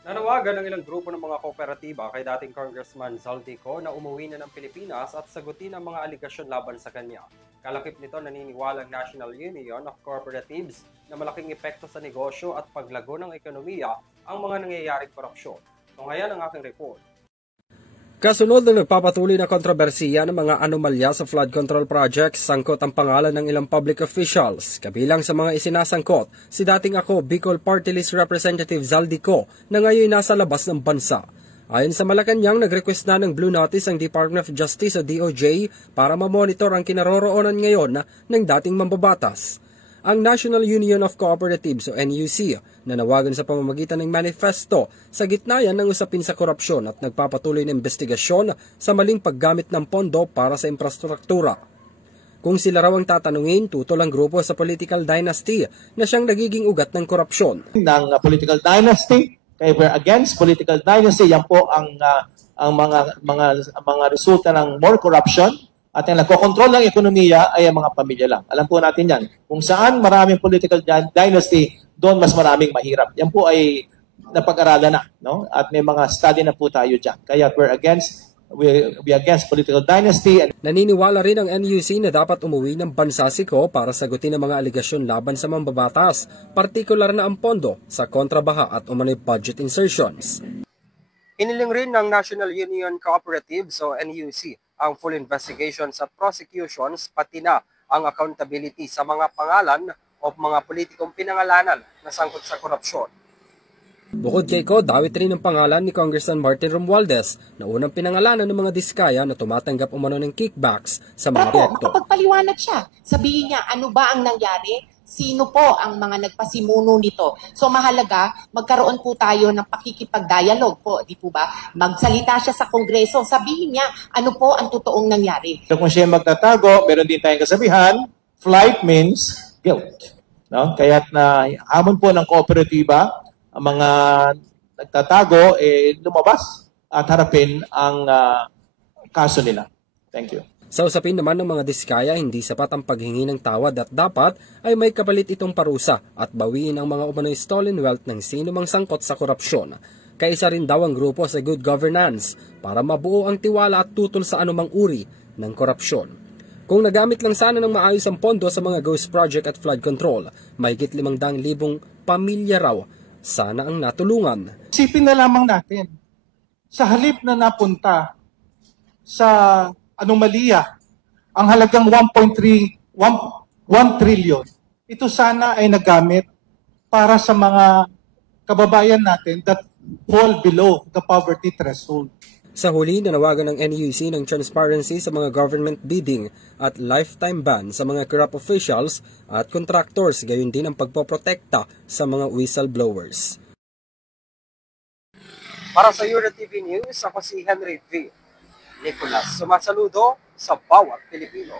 Nanawagan ng ilang grupo ng mga kooperatiba kay dating Congressman Zaldico na umuwi na ng Pilipinas at sagutin ang mga aligasyon laban sa kanya. Kalakip nito naniniwalang National Union of Cooperatives na malaking epekto sa negosyo at paglago ng ekonomiya ang mga nangyayaring korupsyon. Ngayon ang aking report. Kasunod ng nagpapatuloy na kontrobersiya ng mga anomalya sa flood control projects, sangkot ang pangalan ng ilang public officials. Kabilang sa mga isinasangkot, si dating Bicol Party List Representative Zaldico na ngayon nasa labas ng bansa. Ayon sa Malacanang, nag-request na ng Blue Notice ang Department of Justice o DOJ para mamonitor ang kinaroroonan ngayon ng dating mambabatas. Ang National Union of Cooperatives o NUC nanawagan sa pamamagitan ng manifesto sa gitna yan ng usapin sa korupsyon at nagpapatuloy ng investigasyon sa maling paggamit ng pondo para sa infrastruktura. Kung sila raw ang tatanungin, tutol ang grupo sa political dynasty na siyang nagiging ugat ng korupsyon. Ng political dynasty, kaya we're against political dynasty, yan po ang mga resulta ng more corruption. At ang nagkokontrol ng ekonomiya ay ang mga pamilya lang. Alam po natin yan. Kung saan maraming political dynasty, doon mas maraming mahirap. Yan po ay napag-aralan na. No? At may mga study na po tayo dyan. Kaya we're against political dynasty. Naniniwala rin ang NUC na dapat umuwi ng bansa si Ko para sagutin ang mga aligasyon laban sa mambabatas, partikular na ang pondo sa kontrabaha at umano'y budget insertions. Iniling rin ng National Union Cooperatives o NUC ang full investigations at prosecutions pati na ang accountability sa mga pangalan o mga politikong pinangalanan na sangkot sa korupsyon. Bukod kay Ko, dawit rin ang pangalan ni Congressman Martin Romualdez na unang pinangalanan ng mga diskaya na tumatanggap umano ng kickbacks sa mga proyekto. Makapagpaliwanag siya. Sabihin niya, ano ba ang nangyari? Sino po ang mga nagpasimuno nito? So mahalaga, magkaroon po tayo ng pakikipag-dialogue po, di po ba? Magsalita siya sa Kongreso, sabihin niya ano po ang totoong nangyari. So kung siya magtatago, meron din tayong kasabihan, flight means guilt. No? Kaya na hamon po ng kooperatiba, ang mga nagtatago, lumabas at harapin ang kaso nila. Thank you. Sa usapin naman ng mga diskaya, hindi sapat ang paghingi ng tawad at dapat ay may kapalit itong parusa at bawiin ang mga umano'y stolen wealth ng sino mang sangkot sa korupsyon. Kaisa rin daw ang grupo sa good governance para mabuo ang tiwala at tutol sa anumang uri ng korupsyon. Kung nagamit lang sana ng maayos ang pondo sa mga ghost project at flood control, mahigit 500,000 pamilya raw sana ang natulungan. Isipin na lamang natin, sa halip na napunta sa anomalya, ang halagang 1 trillion, ito sana ay nagamit para sa mga kababayan natin that fall below the poverty threshold. Sa huli, nanawagan ng NUC ng transparency sa mga government bidding at lifetime ban sa mga corrupt officials at contractors, gayon din ang pagpoprotekta sa mga whistleblowers. Para sa EuroTV News, ako si Henry V. Nicolas, sumasaludo sa bawat Pilipino.